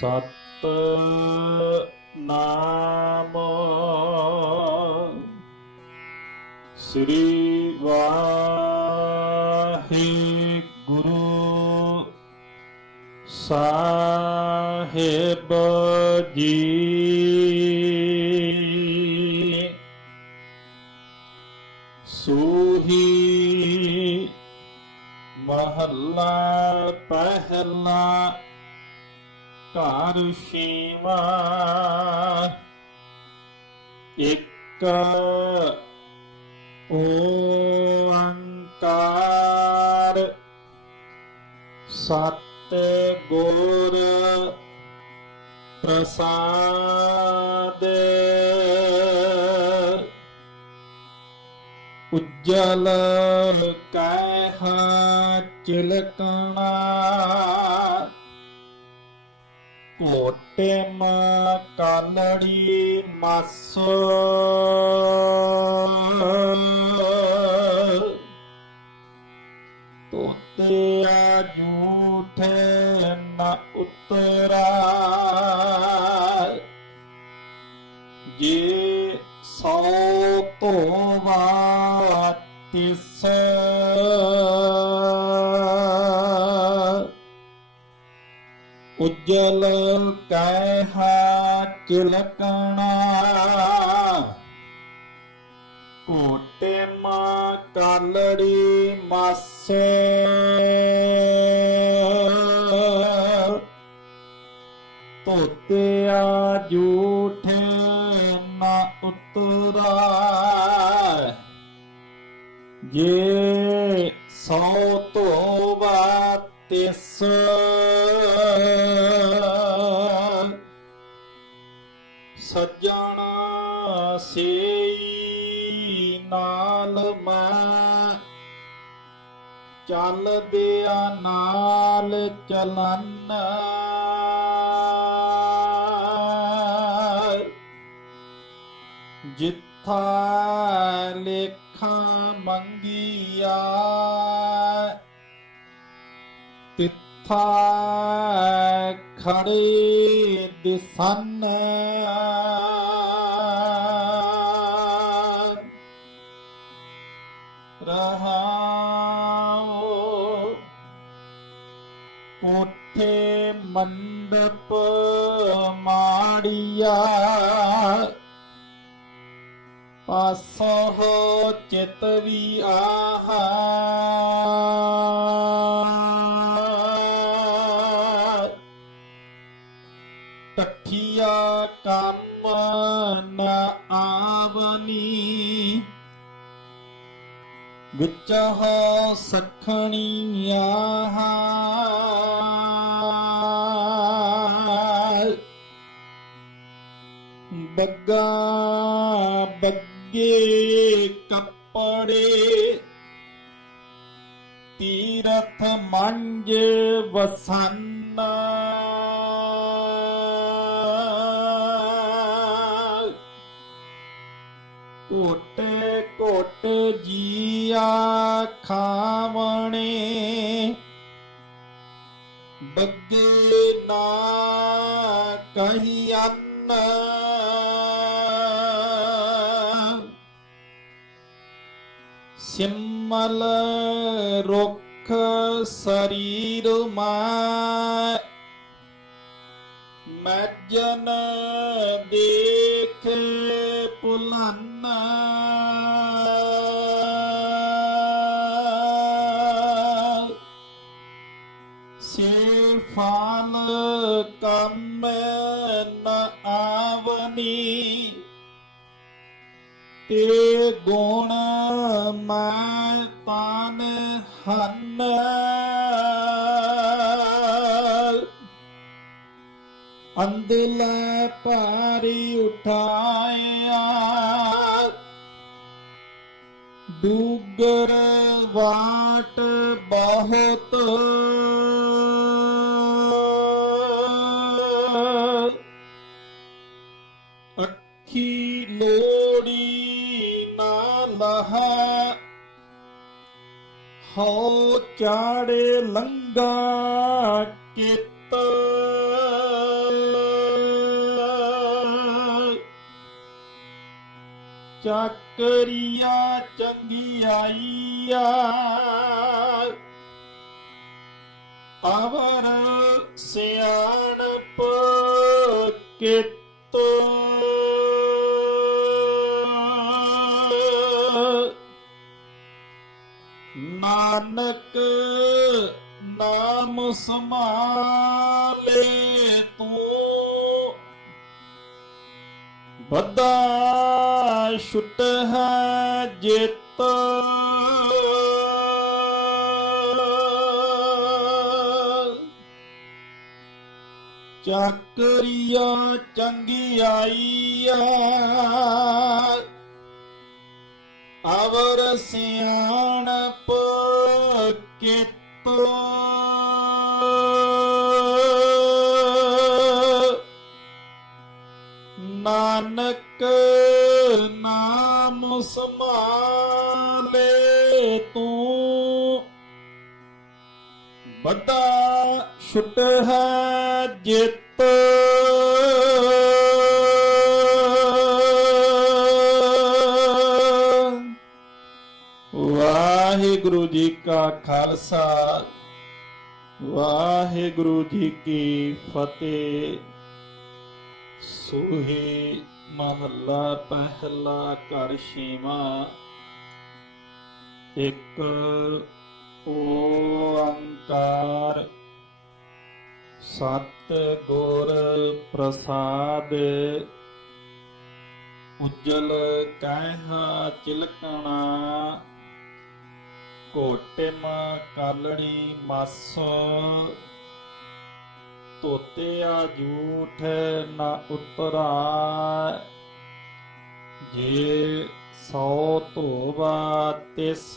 ਸਤ ਨਾਮ ਸ੍ਰੀ ਵਾਹਿਗੁਰੂ ਸਾਹਿਬ ਜੀ। ਸੂਹੀ ਮਹੱਲਾ ਪਹਿਲਾ ਘਰ ਸ਼ੀਵਾ ਇੱਕ ਓੰਕਾਰ। ਸਤ ਗੁਰ ਪ੍ਰਸਾਦ। ਉਜਲ ਕਹਿ ਚਿਲਕਣਾ। ਕੋਟੇ ਮਾ ਕਾਲੜੀ ਮਸ। ਤੋਤੇ ਆ ਝੂਠੇ ਨ ਉਤਰਾ। ਜੇ ਸੋ ਧੋਵਾ ਤਿਸ। ਉਜਲ ਕਹਿ ਚਿਲਕਣਾ ਕੋਟੇ ਮਾ ਕਾਲੜੀ ਮਾਸੇ। ਤੋਤਿਆ ਝੂਠੇ ਨਾ ਉਤਰਾ। ਜੇ ਸੋ ਧੋਵਾ ਤਿਸ ਸੱਜਣ ਸੇਈ ਨਾਲ ਮੈਂ ਚੱਲਦਿਆ ਨਾਲ ਚਲਨ ਜਿੱਥਾ ਲੇਖਾਂ ਮੰਗੀਆ ਤਿੱਥਾ ਖੜੇ ਦਿਸਨ ਮੰਡਪ ਮਾੜੀਆ ਪਾਸੋ ਚਿਤ ਵੀ ਆਹਾ ਟੱਠੀਆ ਕੰਮ ਨ ਆਵਨੀ ਵਿੱਚ ਹੋ ਬੱਗਾ ਬੱਗੇ ਕੱਪੜੇ। ਤੀਰਥ ਮੰਜ ਵਸੰਨਾ। ਕੋਟ ਕੋਟ ਜੀਆ ਖਾਵਣੇ। ਬੱਗੇ ਨਾ ਕਹੀ ਅੰਨ। ਸਿਮਲ ਰੁਖ ਸਰੀਰ ਮਾ ਮੈਜਨ ਦੇਖ ਪੁਲਨ। ਸੇ ਫਾਲ ਕੰਮ ਤੇ ਗੁਣ ਮੈਂ ਤਾਨ ਹਨ। ਅੰਦਲੇ ਭਾਰੀ ਉਠਾਇਆ। ਡੂਗਰ ਵਾਟ ਬਹੁਤ। ਅੱਖੀ ਲੋੜੀ ਲਾਹੈ ਹਉ ਚਾੜੇ ਲੰਗਾ ਕਿਤ। ਚੱਕਰੀਆ ਚੰਗੀ ਆਈਆ ਅਵਰ ਸਿਆਣਪ ਕਿਤ। ਤੂੰ ਬੱਦਾ ਛੁੱਟ ਹੈ ਜਿਤ। ਚੱਕਰੀਆ ਚੰਗਿਆਈਆ ਅਵਰ ਸਿਆਣਪ ਕਿਤ ਨਾਨਕ ਨਾਮ ਸਮਾਲੇ ਤੂੰ। ਵੱਡਾ ਛੁੱਟ ਹੈ ਜਿਤ। ਵਾਹਿਗੁਰੂ ਜੀ ਕਾ ਖਾਲਸਾ। ਵਾਹਿਗੁਰੂ ਜੀ ਕੀ ਫਤਿਹ। ਸੋਹੇ ਮਹੱਲਾ ਪਹਿਲਾ ਘਰ ਛੇਵਾਂ। ਇੱਕ ਓੰਕਾਰ, ਸਤ ਗੁਰ ਪ੍ਰਸਾਦ, ਉਜਲ ਕਹਿ ਚਿਲਕਣਾ ਕੋਟਿਮ ਕਾਲਣੀ ਮਾਸੋ। ਧੋ ਆ ਜੂਠ ਨਾ ਉਤਰਾ ਜੇ ਸੌ ਧੋਵਾ ਤਿਸ।